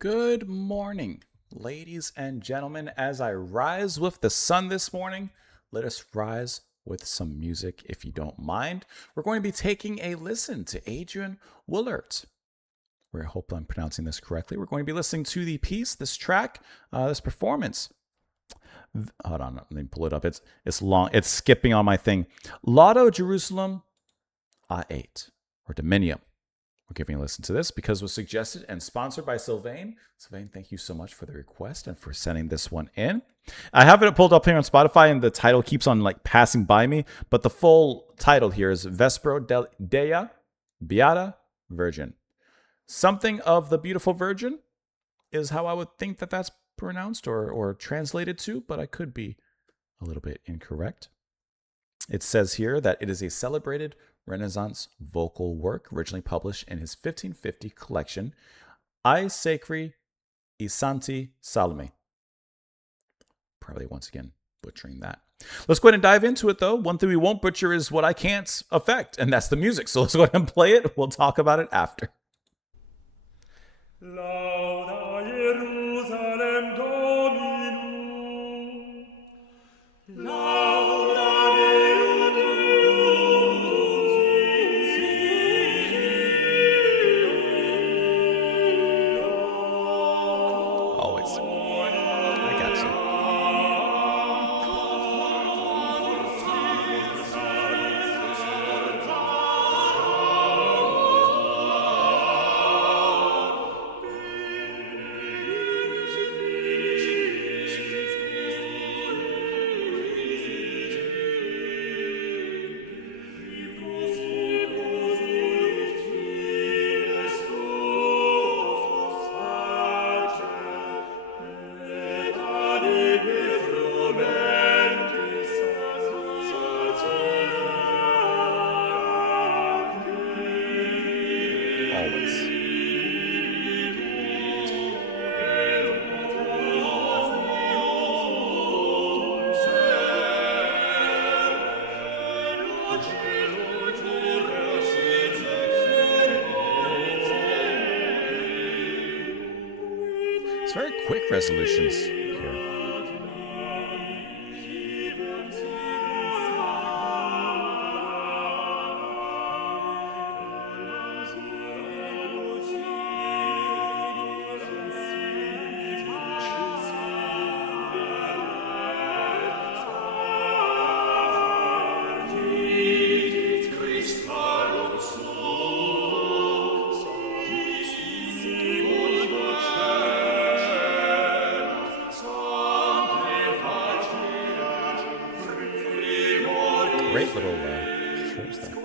Good morning, ladies and gentlemen. As I rise with the sun this morning, let us rise with some music, if you don't mind. We're going to be taking a listen to Adrian Willaert. I hope I'm pronouncing this correctly. We're going to be listening to the piece, this track, this performance. Hold on, let me pull it up. It's long. It's skipping on my thing. Lauda, Jerusalem, A8, or Dominum. We're giving a listen to this because it was suggested and sponsored by Sylvain. Sylvain, thank you so much for the request and for sending this one in. I have it pulled up here on Spotify, and the title keeps on passing by me, but the full title here is Vespero Dea Beata Virgin. Something of the beautiful Virgin is how I would think that that's pronounced or translated to, but I could be a little bit incorrect. It says here that it is a celebrated Renaissance vocal work originally published in his 1550 collection, I Sacri I Santi Salmi. Probably once again butchering that. Let's go ahead and dive into it, though. One thing we won't butcher is what I can't affect, and that's the music. So let's go ahead and play it. We'll talk about it after. Lauda Jerusalem Dominum. Lauda Always. I got you. It's very quick resolutions here. Great little chorus there.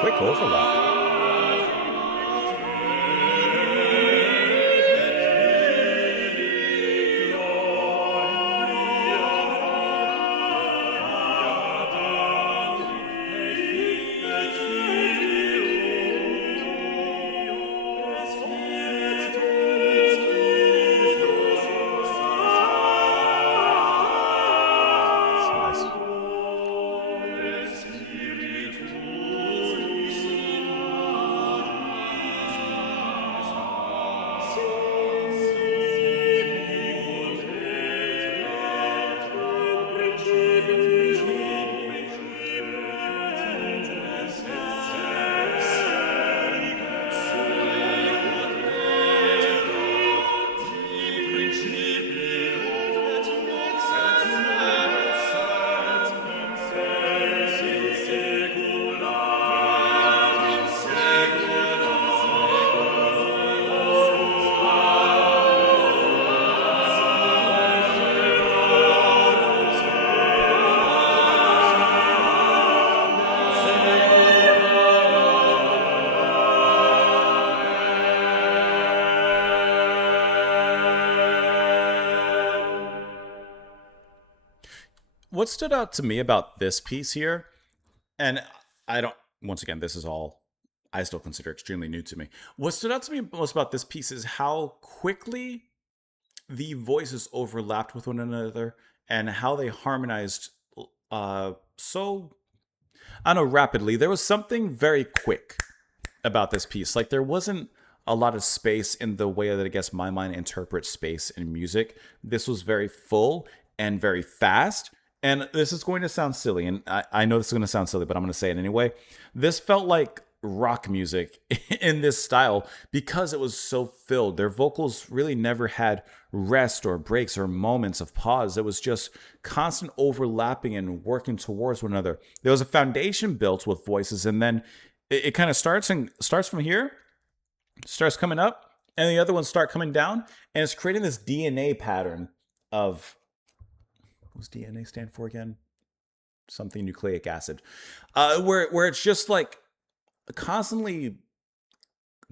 Quick overlap. It's nice. what stood out to me about this piece here, and I don't, once again, this is all I still consider extremely new to me. What stood out to me most about this piece is how quickly the voices overlapped with one another and how they harmonized so, I don't know, rapidly. There was something very quick about this piece. Like there wasn't a lot of space in the way that I guess my mind interprets space in music. This was very full and very fast. And this is going to sound silly, and I know this is going to sound silly, but I'm going to say it anyway. This felt like rock music in this style because it was so filled. Their vocals really never had rest or breaks or moments of pause. It was just constant overlapping and working towards one another. There was a foundation built with voices, and then it kind of starts from here, starts coming up, and the other ones start coming down, and it's creating this DNA pattern of, what does DNA stand for again? Something nucleic acid, where it's just like constantly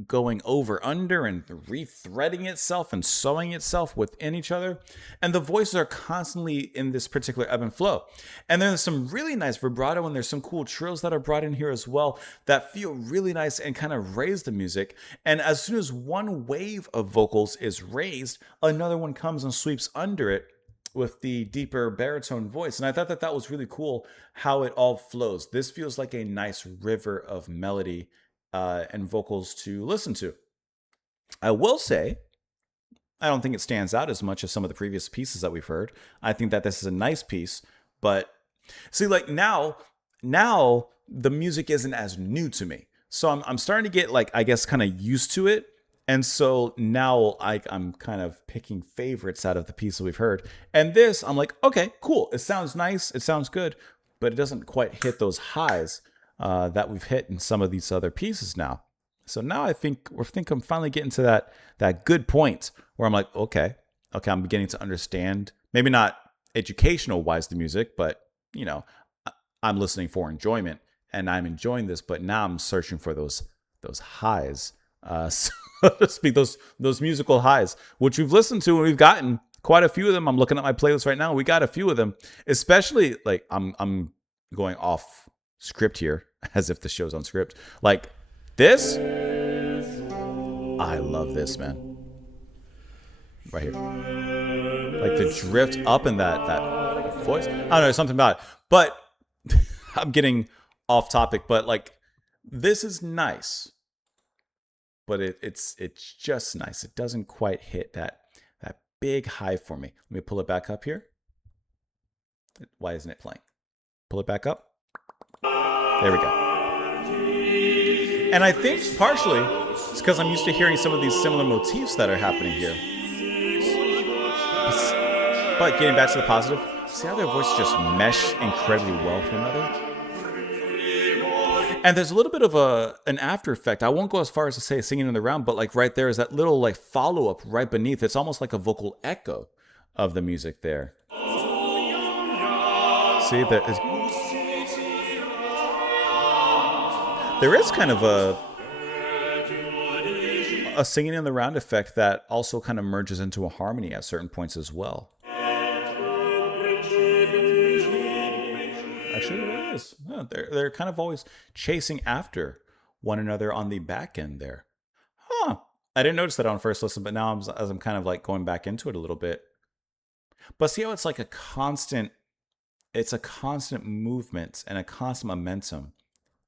going over, under, and rethreading itself and sewing itself within each other. And the voices are constantly in this particular ebb and flow. And there's some really nice vibrato, and there's some cool trills that are brought in here as well that feel really nice and kind of raise the music. And as soon as one wave of vocals is raised, another one comes and sweeps under it with the deeper baritone voice. And I thought that that was really cool how it all flows. This feels like a nice river of melody and vocals to listen to. I will say, I don't think it stands out as much as some of the previous pieces that we've heard. I think that this is a nice piece, but see, like now the music isn't as new to me. So I'm starting to get like, I guess, kind of used to it. And so now I'm kind of picking favorites out of the piece that we've heard. And this, I'm like, okay, cool. It sounds nice. It sounds good, but it doesn't quite hit those highs that we've hit in some of these other pieces now. So now I think I'm finally getting to that good point where I'm like, okay, I'm beginning to understand. Maybe not educational wise the music, but you know, I'm listening for enjoyment and I'm enjoying this. But now I'm searching for those highs. So to speak, those musical highs, which we've listened to and we've gotten quite a few of them. I'm looking at my playlist right now. We got a few of them, especially like I'm going off script here as if the show's on script. Like this, I love this, man. Right here, like the drift up in that voice. I don't know, there's something about it, but I'm getting off topic. But like this is nice. But it's just nice. It doesn't quite hit that big high for me. Let me pull it back up here. Why isn't it playing? Pull it back up. There we go. And I think partially it's because I'm used to hearing some of these similar motifs that are happening here. But getting back to the positive, see how their voices just mesh incredibly well with one another? And there's a little bit of an after effect. I won't go as far as to say singing in the round, but like right there is that little like follow up right beneath. It's almost like a vocal echo of the music there. See, there is kind of a singing in the round effect that also kind of merges into a harmony at certain points as well. Actually, it is. Yeah, they're kind of always chasing after one another on the back end there. Huh. I didn't notice that on first listen, but now as I'm kind of like going back into it a little bit. But see how it's like a constant movement and a constant momentum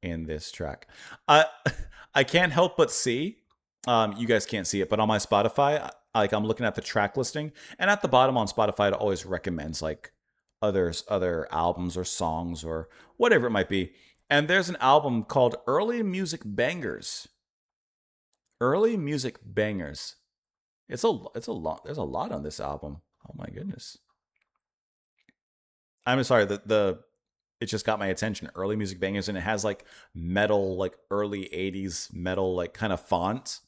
in this track. I can't help but see, you guys can't see it, but on my Spotify, like I'm looking at the track listing, and at the bottom on Spotify, it always recommends like other albums or songs or whatever it might be. And there's an album called Early Music Bangers. Early Music Bangers. It's a lot. There's a lot on this album. Oh my goodness. I'm sorry, it just got my attention. Early Music Bangers, and it has like metal, like early 80s metal, like kind of font.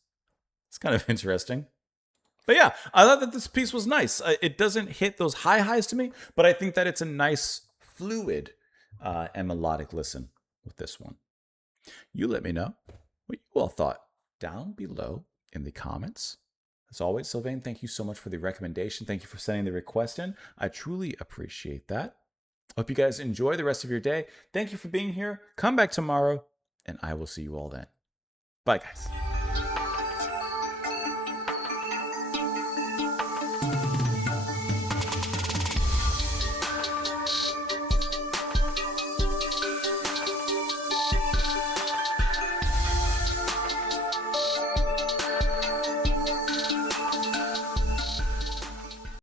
It's kind of interesting. But yeah, I thought that this piece was nice. It doesn't hit those high highs to me, but I think that it's a nice, fluid, and melodic listen with this one. You let me know what you all thought down below in the comments. As always, Sylvain, thank you so much for the recommendation. Thank you for sending the request in. I truly appreciate that. Hope you guys enjoy the rest of your day. Thank you for being here. Come back tomorrow, and I will see you all then. Bye, guys.